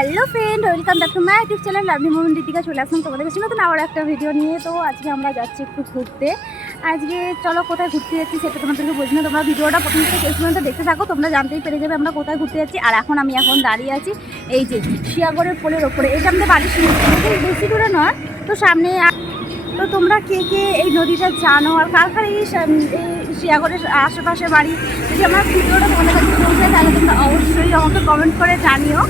Hello friend, welcome back to my YouTube channel lovely Mohan Deepika. চলে আসলাম তোমাদের কাছে নতুন আবার একটা ভিডিও নিয়ে। তো আজকে আমরা যাচ্ছি একটু ঘুরতে। আজকে চলো কোথায় ঘুরতে যাচ্ছি সেটা তোমাদেরকে বলছি না, তোমরা ভিডিওটা প্রথম থেকে শেষ পর্যন্ত দেখতে থাকো, তোমরা জানতেই পেরে যাবে আমরা কোথায় ঘুরতে যাচ্ছি। আর আমি এখন দাঁড়িয়ে আছি এই যে শিয়াগড়ের পোলের ওপরে। এটা আমাদের বাড়ির বেশি দূরে নয়, তো সামনে। তো তোমরা কে কে এই নদীটা জানো আর কার কার এই শিয়াগড়ের আশেপাশে বাড়ি, যদি আমার ভিডিওটা তোমাদের কাছে পৌঁছায় তাহলে তোমরা অবশ্যই আমাকে কমেন্ট করে জানিও।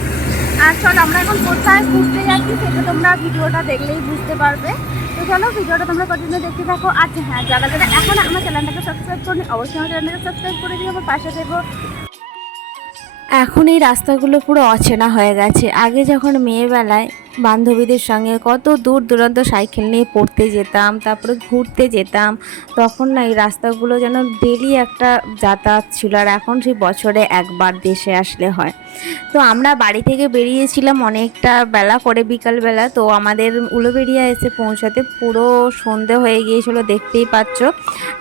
আর চলো আমরা এখন কোথায় ঘুরতে যাচ্ছি সেটা তোমরা ভিডিওটা দেখলেই বুঝতে পারবে। তো চলো ভিডিওটা তোমরা কন্টিনিউ দেখতে থাকো। আচ্ছা হ্যাঁ, যারা যারা এখন আমার চ্যানেলটাকে সাবস্ক্রাইব করনি অবশ্যই আমার চ্যানেলটাকে সাবস্ক্রাইব করে দিও, আমার পাশে থেকো। এখন এই রাস্তাগুলো পুরো অচেনা হয়ে গেছে। আগে যখন মেয়েবেলায় বান্ধবীদের সঙ্গে কত দূর দূরান্ত সাইকেল নিয়ে পড়তে যেতাম, তারপরে ঘুরতে যেতাম, তখন না এই রাস্তাগুলো যেন ডেলি একটা যাতায়াত ছিল। আর এখন সেই বছরে একবার দেশে আসলে হয়। তো আমরা বাড়ি থেকে বেরিয়েছিলাম অনেকটা বেলা করে, বিকালবেলা। তো আমাদের উলুবেড়িয়া এসে পৌঁছাতে পুরো সন্ধে হয়ে গিয়েছিলো, দেখতেই পাচ্ছ।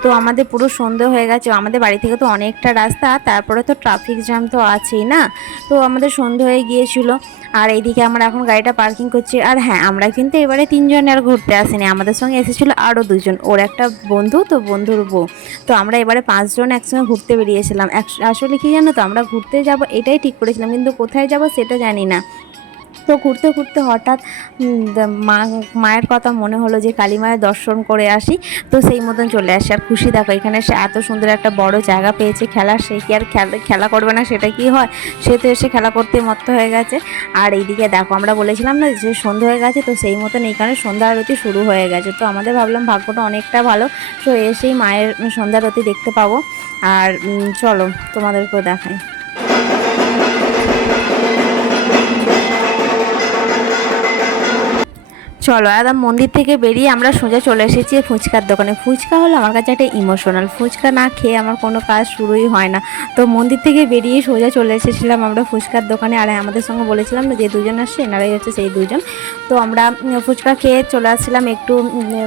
তো আমাদের পুরো সন্ধে হয়ে গেছে। আমাদের বাড়ি থেকে তো অনেকটা রাস্তা, তারপরে তো ট্রাফিক জ্যাম তো আছেই না। তো আমাদের সন্ধে হয়ে গিয়েছিলো। আর এইদিকে আমরা এখন গাড়িটা পার্কিং করছি। আর হ্যাঁ, আমরা কিন্তু এবারে 3 জন আর ঘুরতে আসিনি, আমাদের সঙ্গে এসেছিলো আরও 2 জন, ওর একটা বন্ধু, তো বন্ধুর বউ। তো আমরা এবারে 5 জন একসঙ্গে ঘুরতে বেরিয়েছিলাম। আসলে কি জানো তো, আমরা ঘুরতে যাব এটাই ঠিক করেছিলাম, কিন্তু কোথায় যাব সেটা জানি না। তো ঘুরতে ঘুরতে হঠাৎ মায়ের কথা মনে হলো যে কালী মায়ের দর্শন করে আসি। তো সেই মতন চলে আসি। আর খুশি দেখো, এখানে সে এত সুন্দর একটা বড় জায়গা পেয়েছে খেলার, সে কি আর খেলা করবে না, সেটা কি হয়? সে তো এসে খেলা করতে মত্ত হয়ে গেছে। আর এইদিকে দেখো, আমরা বলেছিলাম না যে সন্ধ্যা হয়ে গেছে, তো সেই মতন এইখানে সন্ধ্যা আরতি শুরু হয়ে গেছে। তো আমাদের ভাবলাম ভাগ্যটা অনেকটা ভালো, তো এসেই মায়ের সন্ধ্যা আরতি দেখতে পাবো। আর চলো তোমাদেরকেও দেখাই। চলো একদম মন্দির থেকে বেরিয়ে আমরা সোজা চলে এসেছি ফুচকার দোকানে। ফুচকা হলো আমার কাছে একটা ইমোশনাল, ফুচকা না খেয়ে আমার কোনো কাজ শুরুই হয় না। তো মন্দির থেকে বেরিয়ে সোজা চলে এসেছিলাম আমরা ফুচকার দোকানে। আর আমাদের সঙ্গে বলেছিলাম না যে 2 জন আসছে, এনারাই হচ্ছে সেই 2 জন। তো আমরা ফুচকা খেয়ে চলে আসছিলাম একটু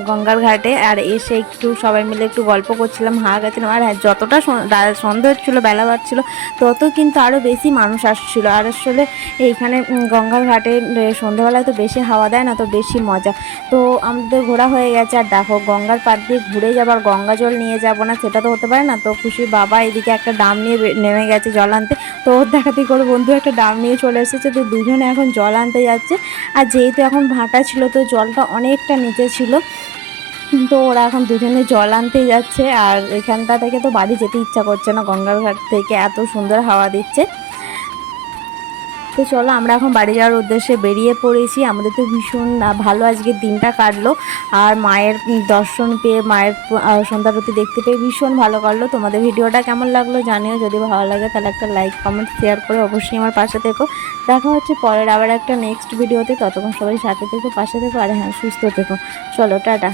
গঙ্গার ঘাটে। আর এসে একটু সবাই মিলে একটু গল্প করছিলাম, হাওয়া গেছিলাম। আর হ্যাঁ, যতটা সন্ধ্যা হচ্ছিলো, বেলা বাড়ছিলো, তত কিন্তু আরও বেশি মানুষ আসছিলো। আর আসলে এইখানে গঙ্গার ঘাটে সন্ধ্যাবেলায় তো বেশি হাওয়া দেয় না, তো বেশি মজা। তো আমাদের ঘোরা হয়ে গেছে। আর দেখো, গঙ্গার পাড় দিয়ে ঘুরে যাবার, গঙ্গা জল নিয়ে যাবো না সেটা তো হতে পারে না। তো খুশির বাবা এদিকে একটা ডাম নিয়ে নেমে গেছে জল আনতে। তো ওর দেখাতে করে বন্ধু একটা ডাম নিয়ে চলে এসেছে। তো দুজনে এখন জল আনতে যাচ্ছে। আর যেহেতু এখন ভাটা ছিল, তো জলটা অনেকটা নিচে ছিল, তো ওরা এখন দুজনে জল আনতে যাচ্ছে। আর এখানটা থেকে তো বাড়ি যেতে ইচ্ছা করছে না, গঙ্গার ঘাট থেকে এত সুন্দর হাওয়া দিচ্ছে। তো চলো আমরা এখন বাড়ি যাওয়ার উদ্দেশ্যে বেরিয়ে পড়েছি। আমাদের তো ভীষণ ভালো আজকের দিনটা কাটলো। আর মায়ের দর্শন পেয়ে, মায়ের সন্ধ্যা আরতি দেখতে পেয়ে ভীষণ ভালো কাটলো। তোমাদের ভিডিওটা কেমন লাগলো জানিও, যদি ভালো লাগে তাহলে একটা লাইক কমেন্ট শেয়ার করে অবশ্যই আমার পাশে থেকো। দেখা হচ্ছে পরের আবার একটা নেক্সট ভিডিওতে। ততক্ষণ সবাই সাথে থেকো, পাশে থেকো, আর হ্যাঁ, সুস্থ থেকো। চলো টাটা।